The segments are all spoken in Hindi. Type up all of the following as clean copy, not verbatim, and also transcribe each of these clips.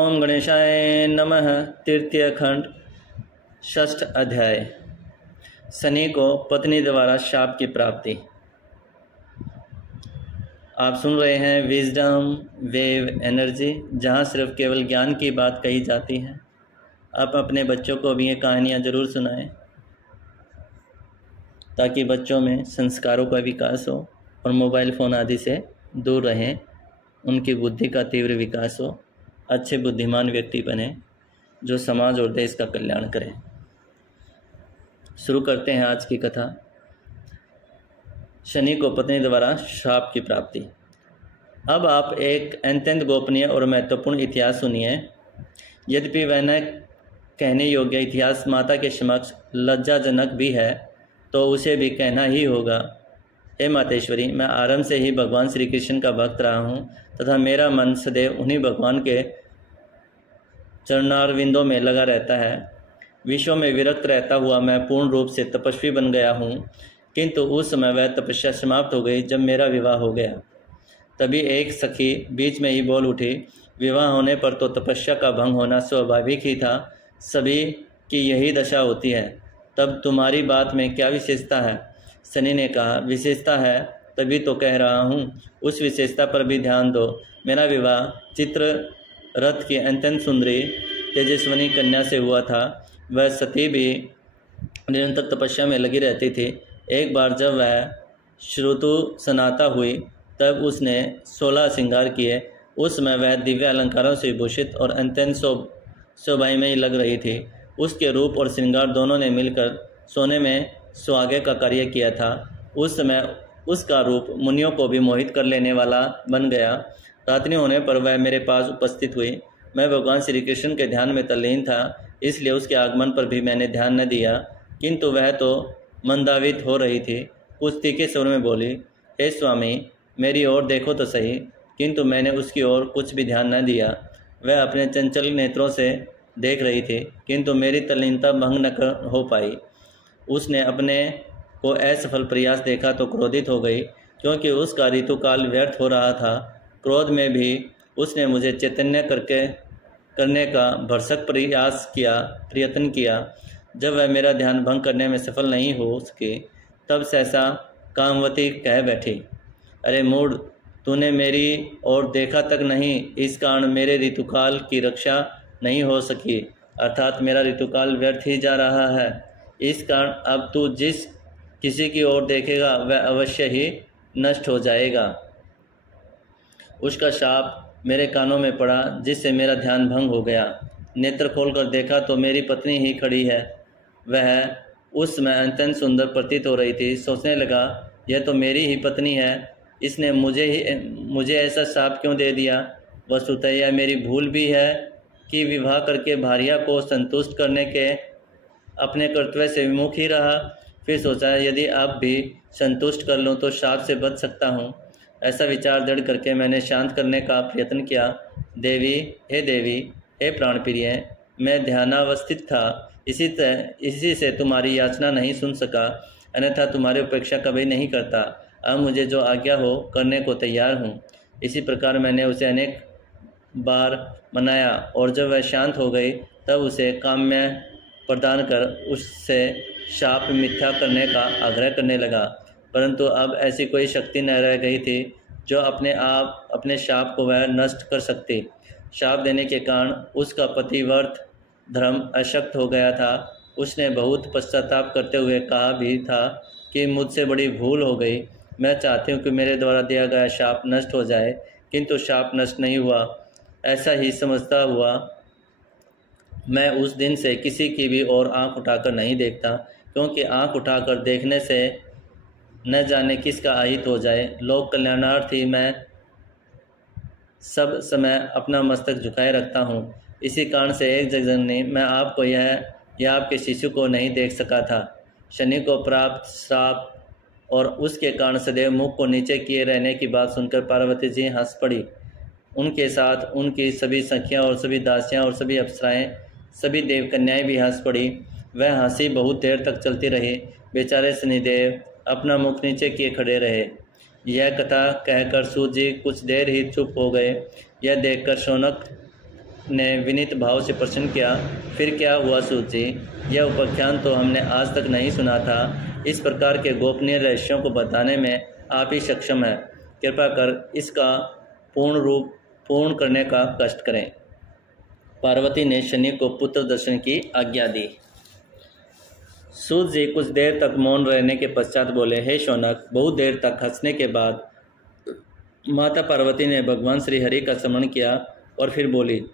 ओम गणेशाय नमः। तृतीय खंड, षष्ठ अध्याय। शनि को पत्नी द्वारा शाप की प्राप्ति। आप सुन रहे हैं विजडम वेव एनर्जी, जहां सिर्फ केवल ज्ञान की बात कही जाती है। आप अपने बच्चों को भी ये कहानियाँ ज़रूर सुनाएं ताकि बच्चों में संस्कारों का विकास हो और मोबाइल फ़ोन आदि से दूर रहें, उनकी बुद्धि का तीव्र विकास हो, अच्छे बुद्धिमान व्यक्ति बने जो समाज और देश का कल्याण करें। शुरू करते हैं आज की कथा। शनि को पत्नी द्वारा शाप की प्राप्ति। अब आप एक अत्यंत गोपनीय और महत्वपूर्ण इतिहास सुनिए। यद्यपि वह न कहने योग्य इतिहास माता के समक्ष लज्जाजनक भी है, तो उसे भी कहना ही होगा। हे मातेश्वरी, मैं आरंभ से ही भगवान श्री कृष्ण का भक्त रहा हूँ तथा मेरा मन सदैव उन्हीं भगवान के चरणारविंदों में लगा रहता है। विश्व में विरक्त रहता हुआ मैं पूर्ण रूप से तपस्वी बन गया हूँ, किंतु उस समय वह तपस्या समाप्त हो गई जब मेरा विवाह हो गया। तभी एक सखी बीच में ही बोल उठी, विवाह होने पर तो तपस्या का भंग होना स्वाभाविक ही था, सभी की यही दशा होती है, तब तुम्हारी बात में क्या विशेषता है? शनि ने कहा, विशेषता है तभी तो कह रहा हूँ, उस विशेषता पर भी ध्यान दो। मेरा विवाह चित्ररथ की अत्यंत सुंदरी तेजस्विनी कन्या से हुआ था। वह सती भी निरंतर तपस्या में लगी रहती थी। एक बार जब वह श्रुतु सनाता हुई तब उसने 16 श्रृंगार किए। उस समय वह दिव्य अलंकारों से भूषित और अत्यंत शोभामयी लग रही थी। उसके रूप और श्रृंगार दोनों ने मिलकर सोने में सुहागे का कार्य किया था। उस समय उसका रूप मुनियों को भी मोहित कर लेने वाला बन गया। रात्रि होने पर वह मेरे पास उपस्थित हुई। मैं भगवान श्री कृष्ण के ध्यान में तल्लीन था, इसलिए उसके आगमन पर भी मैंने ध्यान न दिया, किंतु वह तो मंदावित हो रही थी। कुछ तीखे स्वर में बोली, हे स्वामी, मेरी ओर देखो तो सही, किंतु मैंने उसकी ओर कुछ भी ध्यान न दिया। वह अपने चंचल नेत्रों से देख रही थी, किंतु मेरी तल्लीनता भंग न हो पाई। उसने अपने को असफल प्रयास देखा तो क्रोधित हो गई, क्योंकि उसका ऋतुकाल व्यर्थ हो रहा था। क्रोध में भी उसने मुझे चैतन्य करने का भरसक प्रयत्न किया। जब वह मेरा ध्यान भंग करने में सफल नहीं हो सकी, तब सहसा कामवती कह बैठी, अरे मूढ़, तूने मेरी ओर देखा तक नहीं, इस कारण मेरे ऋतुकाल की रक्षा नहीं हो सकी, अर्थात मेरा ऋतुकाल व्यर्थ ही जा रहा है। इस कारण अब तू जिस किसी की ओर देखेगा वह अवश्य ही नष्ट हो जाएगा। उसका शाप मेरे कानों में पड़ा, जिससे मेरा ध्यान भंग हो गया। नेत्र खोलकर देखा तो मेरी पत्नी ही खड़ी है। वह उस समय अत्यंत सुंदर प्रतीत हो रही थी। सोचने लगा, यह तो मेरी ही पत्नी है, इसने मुझे ऐसा शाप क्यों दे दिया? वस्तुतः यह मेरी भूल भी है कि विवाह करके भार्या को संतुष्ट करने के अपने कर्तव्य से विमुख ही रहा। फिर सोचा, यदि अब भी संतुष्ट कर लूँ तो शाप से बच सकता हूँ। ऐसा विचार दृढ़ करके मैंने शांत करने का प्रयत्न किया। देवी, हे प्राणप्रिय, मैं ध्यानावस्थित था, इसी से तुम्हारी याचना नहीं सुन सका, अन्यथा तुम्हारी उपेक्षा कभी नहीं करता। अब मुझे जो आज्ञा हो करने को तैयार हूँ। इसी प्रकार मैंने उसे अनेक बार मनाया और जब वह शांत हो गई तब उसे काम्य प्रदान कर उससे शाप मिथ्या करने का आग्रह करने लगा, परंतु अब ऐसी कोई शक्ति न रह गई थी जो अपने शाप को वह नष्ट कर सकती। शाप देने के कारण उसका पतिव्रत धर्म अशक्त हो गया था। उसने बहुत पश्चाताप करते हुए कहा भी था कि मुझसे बड़ी भूल हो गई। मैं चाहती हूँ कि मेरे द्वारा दिया गया शाप नष्ट हो जाए, किंतु शाप नष्ट नहीं हुआ। ऐसा ही समझता हुआ मैं उस दिन से किसी की भी ओर आंख उठाकर नहीं देखता, क्योंकि आंख उठाकर देखने से न जाने किसका अहित हो जाए। लोक कल्याणार्थी मैं सब समय अपना मस्तक झुकाए रखता हूँ। इसी कारण से एक जगजननी, मैं आपको यह आपके शिशु को नहीं देख सका था। शनि को प्राप्त श्राप और उसके कारण सदैव मुख को नीचे किए रहने की बात सुनकर पार्वती जी हंस पड़ी। उनके साथ उनकी सभी सखियाँ और सभी दासियाँ और सभी अप्सराएं, सभी देवकन्याएं भी हंस पड़ी। वह हंसी बहुत देर तक चलती रही। बेचारे शनिदेव अपना मुख नीचे किए खड़े रहे। यह कथा कहकर सूत जी कुछ देर ही चुप हो गए। यह देखकर शौनक ने विनीत भाव से प्रश्न किया, फिर क्या हुआ सूत जी? यह उपाख्यान तो हमने आज तक नहीं सुना था। इस प्रकार के गोपनीय रहस्यों को बताने में आप ही सक्षम हैं। कृपा कर इसका पूर्ण करने का कष्ट करें। पार्वती ने शनि को पुत्र दर्शन की आज्ञा दी। सूत जी कुछ देर तक मौन रहने के पश्चात बोले, हे शौनक, बहुत देर तक हंसने के बाद माता पार्वती ने भगवान श्री हरि का स्मरण किया और फिर बोली,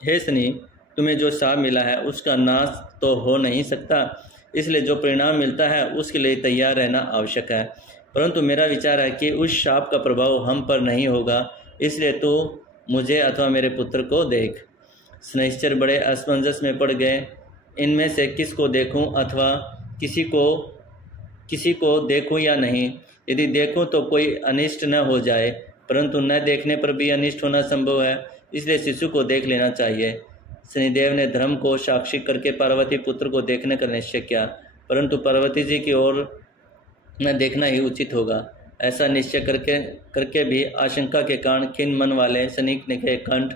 हे शनि, तुम्हें जो शाप मिला है उसका नाश तो हो नहीं सकता, इसलिए जो परिणाम मिलता है उसके लिए तैयार रहना आवश्यक है। परंतु मेरा विचार है कि उस शाप का प्रभाव हम पर नहीं होगा, इसलिए तू मुझे अथवा मेरे पुत्र को देख। शनैश्चर बड़े असमंजस में पड़ गए। इनमें से किसको देखूं अथवा किसी को देखूं या नहीं? यदि देखूं तो कोई अनिष्ट न हो जाए, परंतु न देखने पर भी अनिष्ट होना संभव है, इसलिए शिशु को देख लेना चाहिए। शनिदेव ने धर्म को साक्षी करके पार्वती पुत्र को देखने का निश्चय किया, परंतु पार्वती जी की ओर न देखना ही उचित होगा। ऐसा निश्चय करके भी आशंका के कारण खिन्न मन वाले शनि के कंठ,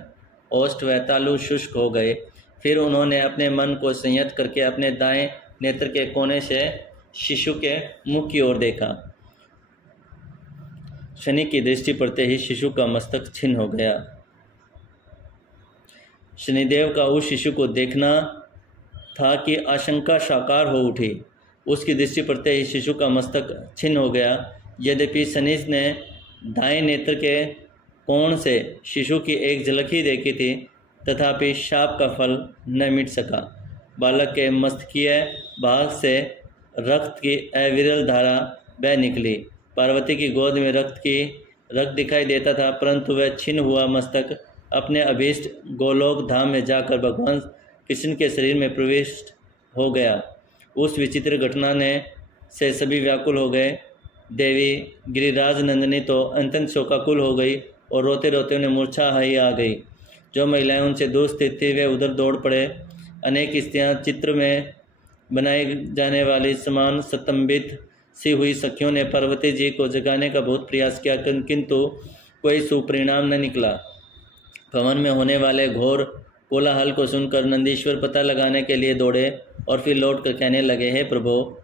ओष्ठ व तालु शुष्क हो गए। फिर उन्होंने अपने मन को संयत करके अपने दाएं नेत्र के कोने से शिशु के मुख की ओर देखा। शनि की दृष्टि पड़ते ही शिशु का मस्तक छिन्न हो गया। शनिदेव का उस शिशु को देखना था कि आशंका साकार हो उठी। उसकी दृष्टि पड़ते ही शिशु का मस्तक छिन्न हो गया। यद्यपि शनि ने दाएं नेत्र के कोण से शिशु की एक झलक ही देखी थी, तथापि शाप का फल न मिट सका। बालक के मस्तकीय भाग से रक्त की अविरल धारा बह निकली। पार्वती की गोद में रक्त दिखाई देता था, परंतु वह छिन्न हुआ मस्तक अपने अभीष्ट गोलोक धाम में जाकर भगवान कृष्ण के शरीर में प्रविष्ट हो गया। उस विचित्र घटना से सभी व्याकुल हो गए। देवी गिरिराज नंदिनी तो अत्यंत शोकाकुल हो गई और रोते रोते उन्हें मूर्छा ही आ गई। जो महिलाएं उनसे दूर स्थित थी वे उधर दौड़ पड़े। अनेक स्त्रियां चित्र में बनाई जाने वाली समान स्तंभित सी हुई सखियों ने पार्वती जी को जगाने का बहुत प्रयास किया, किंतु कोई सुपरिणाम न निकला। भवन में होने वाले घोर कोलाहल को सुनकर नंदीश्वर पता लगाने के लिए दौड़े और फिर लौट कर कहने लगे, हे प्रभु,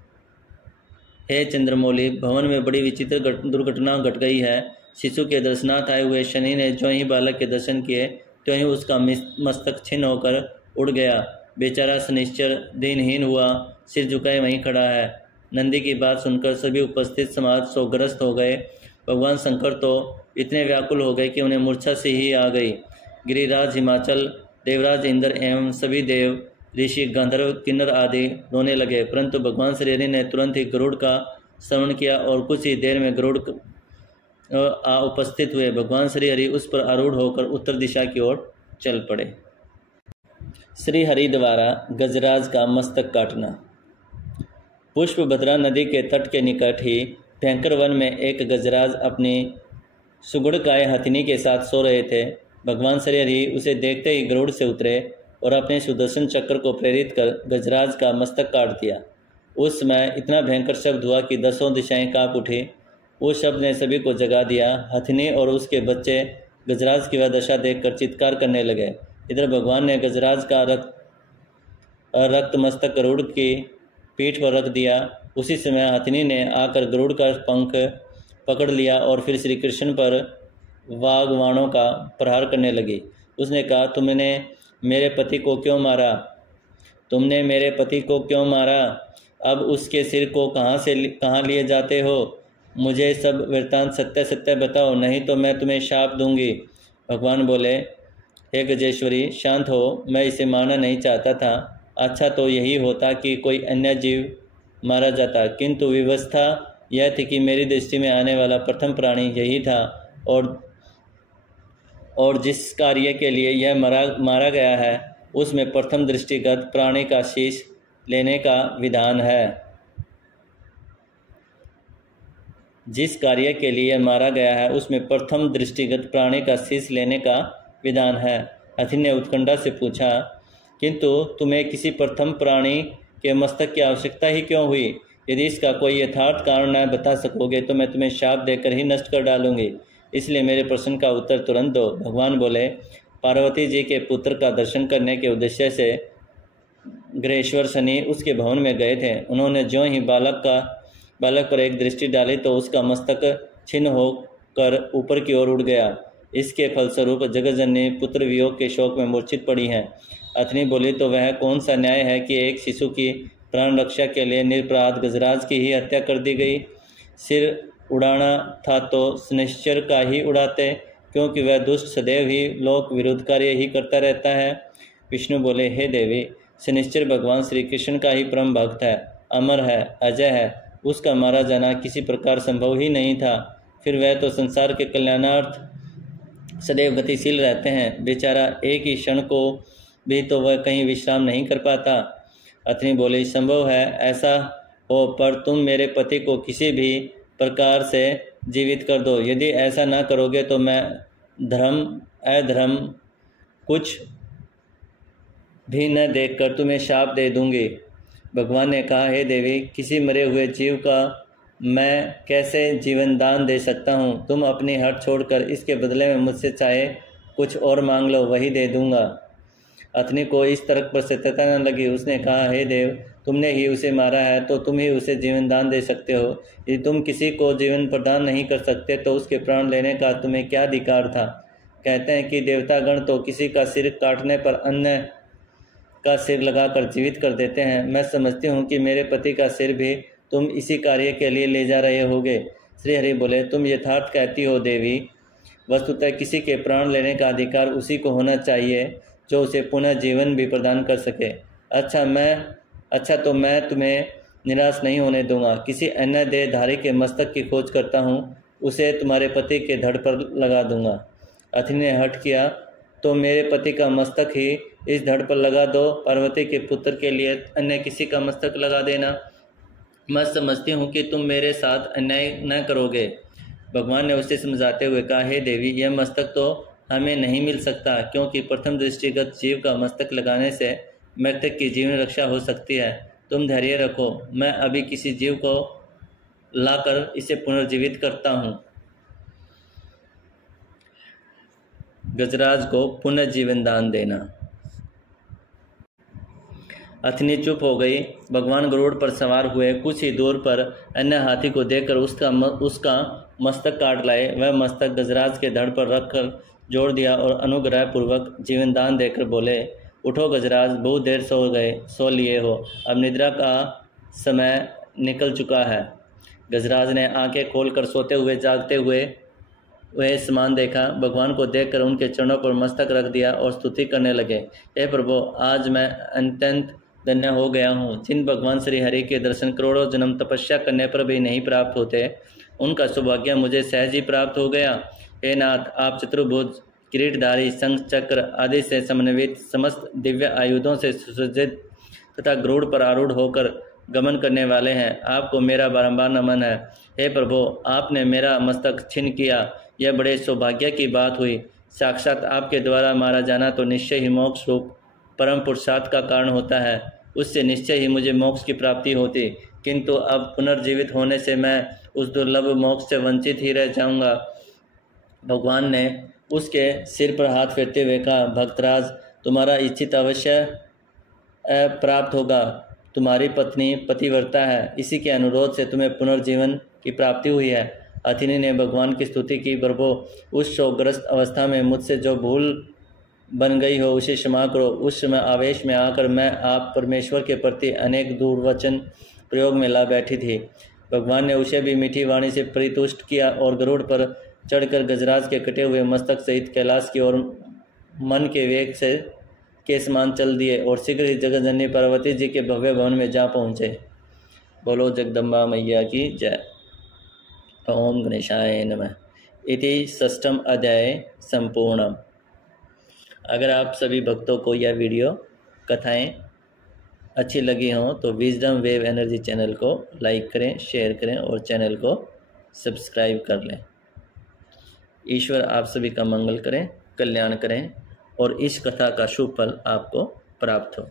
हे चंद्रमौली, भवन में बड़ी विचित्र दुर्घटना घट गई है। शिशु के दर्शनार्थ आए हुए शनि ने जो ही बालक के दर्शन किए तो ही उसका मस्तक छिन्न होकर उड़ गया। बेचारा शनिश्चर दीनहीन हुआ, सिर झुकाए वहीं खड़ा है। नंदी की बात सुनकर सभी उपस्थित समाज शोकग्रस्त हो गए। भगवान शंकर तो इतने व्याकुल हो गए कि उन्हें मूर्छा सी ही आ गई। गिरिराज, हिमाचल, देवराज इंद्र एवं सभी देव, ऋषि, गंधर्व, किन्नर आदि रोने लगे, परंतु भगवान श्री हरि ने तुरंत ही गरुड़ का श्रवण किया और कुछ ही देर में गरुड़ उपस्थित हुए। भगवान श्री हरि उस पर आरूढ़ होकर उत्तर दिशा की ओर चल पड़े। श्री हरि द्वारा गजराज का मस्तक काटना। पुष्पभद्रा नदी के तट के निकट ही भयंकर वन में एक गजराज अपनी सुगुड़काय हथिनी के साथ सो रहे थे। भगवान श्री हरि उसे देखते ही गरुड़ से उतरे और अपने सुदर्शन चक्र को प्रेरित कर गजराज का मस्तक काट दिया। उस समय इतना भयंकर शब्द हुआ कि 10 दिशाएं कांप उठी। उस शब्द ने सभी को जगा दिया। हथिनी और उसके बच्चे गजराज की वह दशा देखकर चित्कार करने लगे। इधर भगवान ने गजराज का रक्त मस्तक गरुड़ की पीठ पर रख दिया। उसी समय हथिनी ने आकर गरुड़ का पंख पकड़ लिया और फिर श्री कृष्ण पर वागवाणों का प्रहार करने लगी। उसने कहा, तुमने मेरे पति को क्यों मारा? तुमने मेरे पति को क्यों मारा? अब उसके सिर को कहाँ लिए जाते हो? मुझे सब वृत्तांत सत्य सत्य बताओ, नहीं तो मैं तुम्हें शाप दूंगी। भगवान बोले, हे गजेश्वरी, शांत हो, मैं इसे मारना नहीं चाहता था। अच्छा तो यही होता कि कोई अन्य जीव मारा जाता, किंतु व्यवस्था यह थी कि मेरी दृष्टि में आने वाला प्रथम प्राणी यही था और जिस कार्य के लिए यह मारा गया है उसमें प्रथम दृष्टिगत प्राणी का शीश लेने का विधान है। जिस कार्य के लिए मारा गया है उसमें प्रथम दृष्टिगत प्राणी का शीश लेने का विधान है। हथिनी ने उत्कंठा से पूछा, किंतु तुम्हें किसी प्रथम प्राणी के मस्तक की आवश्यकता ही क्यों हुई? यदि इसका कोई यथार्थ कारण न बता सकोगे तो मैं तुम्हें शाप देकर ही नष्ट कर डालूंगी, इसलिए मेरे प्रश्न का उत्तर तुरंत दो। भगवान बोले, पार्वती जी के पुत्र का दर्शन करने के उद्देश्य से ग्रहेश्वर शनि उसके भवन में गए थे। उन्होंने ज्यों ही बालक पर एक दृष्टि डाली तो उसका मस्तक छिन्न होकर ऊपर की ओर उड़ गया। इसके फलस्वरूप जगतजननी पुत्र वियोग के शोक में मूर्छित पड़ी है। अथनी बोली, तो वह कौन सा न्याय है कि एक शिशु की प्राण रक्षा के लिए निरपराध गजराज की ही हत्या कर दी गई। सिर उड़ाना था तो शनिश्चर का ही उड़ाते, क्योंकि वह दुष्ट सदैव ही लोक विरुद्ध कार्य ही करता रहता है। विष्णु बोले, हे देवी, शनिश्चर भगवान श्री कृष्ण का ही परम भक्त है, अमर है, अजय है। उसका मारा जाना किसी प्रकार संभव ही नहीं था। फिर वह तो संसार के कल्याणार्थ सदैव गतिशील रहते हैं। बेचारा एक ही क्षण को भी तो वह कहीं विश्राम नहीं कर पाता। अथनी बोली, संभव है ऐसा हो, पर तुम मेरे पति को किसी भी प्रकार से जीवित कर दो। यदि ऐसा ना करोगे तो मैं धर्म अधर्म कुछ भी न देखकर तुम्हें शाप दे दूंगी। भगवान ने कहा, हे देवी, किसी मरे हुए जीव का मैं कैसे जीवन दान दे सकता हूँ। तुम अपनी हट छोड़कर इसके बदले में मुझसे चाहे कुछ और मांग लो, वही दे दूंगा। अथनी को इस तर्क पर सत्यता न लगी। उसने कहा, हे देव, तुमने ही उसे मारा है तो तुम ही उसे जीवन दान दे सकते हो। यदि तुम किसी को जीवन प्रदान नहीं कर सकते तो उसके प्राण लेने का तुम्हें क्या अधिकार था। कहते हैं कि देवतागण तो किसी का सिर काटने पर अन्य का सिर लगाकर जीवित कर देते हैं। मैं समझती हूँ कि मेरे पति का सिर भी तुम इसी कार्य के लिए ले जा रहे होगे। श्री हरि बोले, तुम यथार्थ कहती हो देवी। वस्तुतः किसी के प्राण लेने का अधिकार उसी को होना चाहिए जो उसे पुनः जीवन भी प्रदान कर सके। अच्छा तो मैं तुम्हें निराश नहीं होने दूंगा। किसी अन्य देहधारी के मस्तक की खोज करता हूँ, उसे तुम्हारे पति के धड़ पर लगा दूंगा। अथनी ने हठ किया, तो मेरे पति का मस्तक ही इस धड़ पर लगा दो। पार्वती के पुत्र के लिए अन्य किसी का मस्तक लगा देना। मैं समझती हूँ कि तुम मेरे साथ अन्याय न करोगे। भगवान ने उसे समझाते हुए कहा, हे देवी, यह मस्तक तो हमें नहीं मिल सकता, क्योंकि प्रथम दृष्टिगत जीव का मस्तक लगाने से मृतक की जीवन रक्षा हो सकती है। तुम धैर्य रखो, मैं अभी किसी जीव को लाकर इसे पुनर्जीवित करता हूँ। गजराज को पुनर्जीवन दान देना। अथनी चुप हो गई। भगवान गरुड़ पर सवार हुए। कुछ ही दूर पर अन्य हाथी को देखकर उसका मस्तक काट लाए। वह मस्तक गजराज के धड़ पर रखकर जोड़ दिया और अनुग्रह पूर्वक जीवन दान देकर बोले, उठो गजराज, बहुत देर सो लिए हो, अब निद्रा का समय निकल चुका है। गजराज ने आंखें खोलकर सोते हुए जागते हुए वह समान देखा। भगवान को देखकर उनके चरणों पर मस्तक रख दिया और स्तुति करने लगे, हे प्रभु, आज मैं अत्यंत धन्य हो गया हूँ। जिन भगवान श्री हरि के दर्शन करोड़ों जन्म तपस्या करने पर भी नहीं प्राप्त होते, उनका सौभाग्य मुझे सहज ही प्राप्त हो गया। हे नाथ, आप चतुर्भुज, किरीटधारी, शंख चक्र आदि से समन्वित, समस्त दिव्य आयुधों से सुसज्जित तथा गरुड़ पर आरूढ़ होकर गमन करने वाले हैं। आपको मेरा बारंबार नमन है। हे प्रभु, आपने मेरा मस्तक छिन्न किया, यह बड़े सौभाग्य की बात हुई। साक्षात आपके द्वारा मारा जाना तो निश्चय ही मोक्ष रूप परम पुरुषार्थ का कारण होता है। उससे निश्चय ही मुझे मोक्ष की प्राप्ति होती, किंतु अब पुनर्जीवित होने से मैं उस दुर्लभ मोक्ष से वंचित ही रह जाऊंगा। भगवान ने उसके सिर पर हाथ फेरते हुए कहा, भक्तराज, तुम्हारा इच्छित अवश्य प्राप्त होगा। तुम्हारी पत्नी पतिव्रता है, इसी के अनुरोध से तुम्हें पुनर्जीवन की प्राप्ति हुई है। अथिनी ने भगवान की स्तुति की, प्रभु, उस शोकग्रस्त अवस्था में मुझसे जो भूल बन गई हो उसे क्षमा करो। उस समय आवेश में आकर मैं आप परमेश्वर के प्रति अनेक दुर्वचन प्रयोग में ला बैठी थी। भगवान ने उसे भी मीठी वाणी से परितुष्ट किया और गरुड़ पर चढ़कर गजराज के कटे हुए मस्तक सहित कैलाश की ओर मन के वेग से के समान चल दिए और शीघ्र ही जगतजननी पार्वती जी के भव्य भवन में जा पहुँचे। बोलो जगदम्बा मैया की जय। ओम गणेशाय नमः। इति षष्ठम अध्याय संपूर्णम। अगर आप सभी भक्तों को यह वीडियो कथाएं अच्छी लगी हों तो विजडम वेव एनर्जी चैनल को लाइक करें, शेयर करें और चैनल को सब्सक्राइब कर लें। ईश्वर आप सभी का मंगल करें, कल्याण करें और इस कथा का शुभ फल आपको प्राप्त हो।